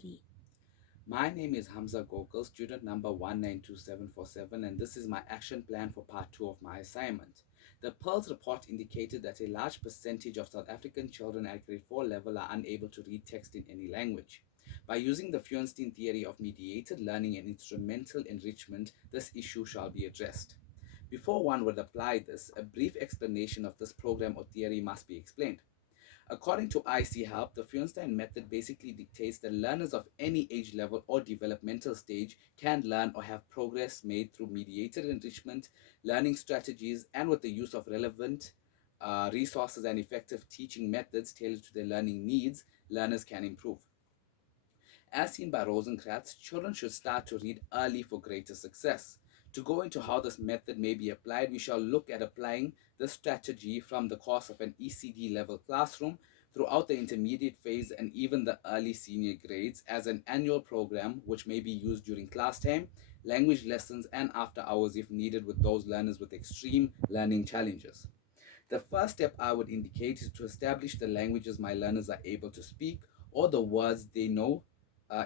3. My name is Hamza Gokul, student number 192747, and this is my action plan for part 2 of my assignment. The Pearls report indicated that a large percentage of South African children at grade 4 level are unable to read text in any language. By using the Feuerstein theory of mediated learning and instrumental enrichment, this issue shall be addressed. Before one would apply this, a brief explanation of this program or theory must be explained. According to IC Help, the Feuerstein method basically dictates that learners of any age level or developmental stage can learn or have progress made through mediated enrichment, learning strategies, and with the use of relevant resources and effective teaching methods tailored to their learning needs, learners can improve. As seen by Rosenkratz, children should start to read early for greater success. To go into how this method may be applied, we shall look at applying this strategy from the course of an ECD level classroom throughout the intermediate phase and even the early senior grades as an annual program which may be used during class time, language lessons, and after hours if needed with those learners with extreme learning challenges. The first step I would indicate is to establish the languages my learners are able to speak or the words they know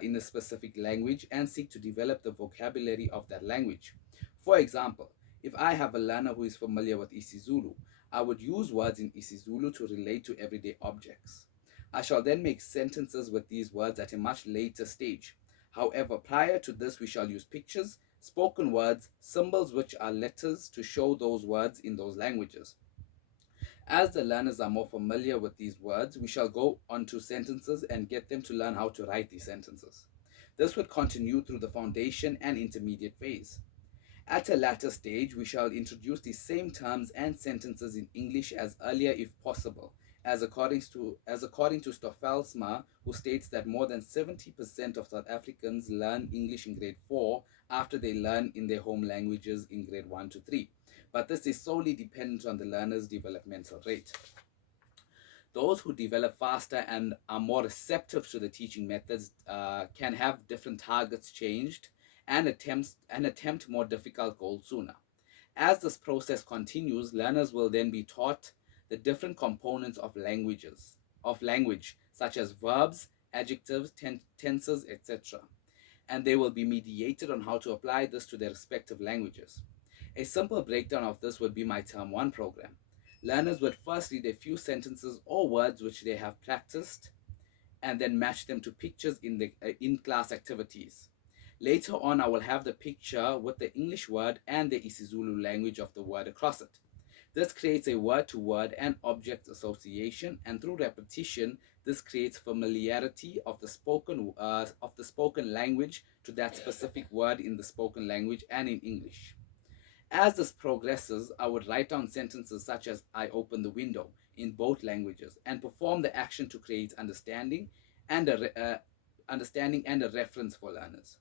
in a specific language and seek to develop the vocabulary of that language. For example, if I have a learner who is familiar with isiZulu, I would use words in isiZulu to relate to everyday objects. I shall then make sentences with these words at a much later stage. However, prior to this, we shall use pictures, spoken words, symbols which are letters to show those words in those languages. As the learners are more familiar with these words, we shall go on to sentences and get them to learn how to write these sentences. This would continue through the foundation and intermediate phase. At a latter stage, we shall introduce the same terms and sentences in English as earlier if possible, as according to Stoffelsma, who states that more than 70% of South Africans learn English in grade 4 after they learn in their home languages in grade 1 to 3. But this is solely dependent on the learner's developmental rate. Those who develop faster and are more receptive to the teaching methods can have different targets changed and attempt more difficult goals sooner. As this process continues, learners will then be taught the different components of language, such as verbs, adjectives, tenses, etc. And they will be mediated on how to apply this to their respective languages. A simple breakdown of this would be my Term 1 program. Learners would first read a few sentences or words which they have practiced and then match them to pictures in the in-class activities. Later on, I will have the picture with the English word and the isiZulu language of the word across it. This creates a word-to-word and object association, and through repetition, this creates familiarity of the spoken language to that specific word in the spoken language and in English. As this progresses, I would write down sentences such as "I open the window" in both languages and perform the action to create understanding and a reference for learners.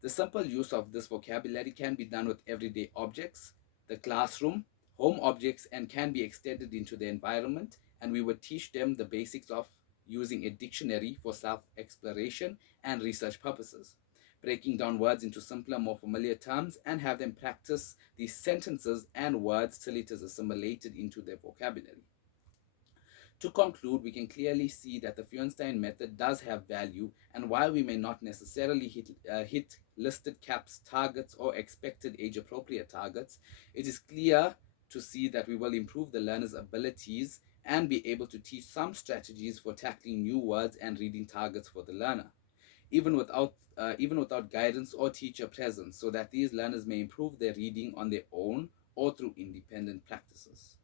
The simple use of this vocabulary can be done with everyday objects, the classroom, home objects, and can be extended into the environment. And we would teach them the basics of using a dictionary for self exploration and research purposes, breaking down words into simpler, more familiar terms, and have them practice these sentences and words till it is assimilated into their vocabulary. To conclude, we can clearly see that the Feuerstein method does have value, and while we may not necessarily hit listed caps targets or expected age appropriate targets, it is clear to see that we will improve the learner's abilities and be able to teach some strategies for tackling new words and reading targets for the learner, even without guidance or teacher presence, so that these learners may improve their reading on their own or through independent practices.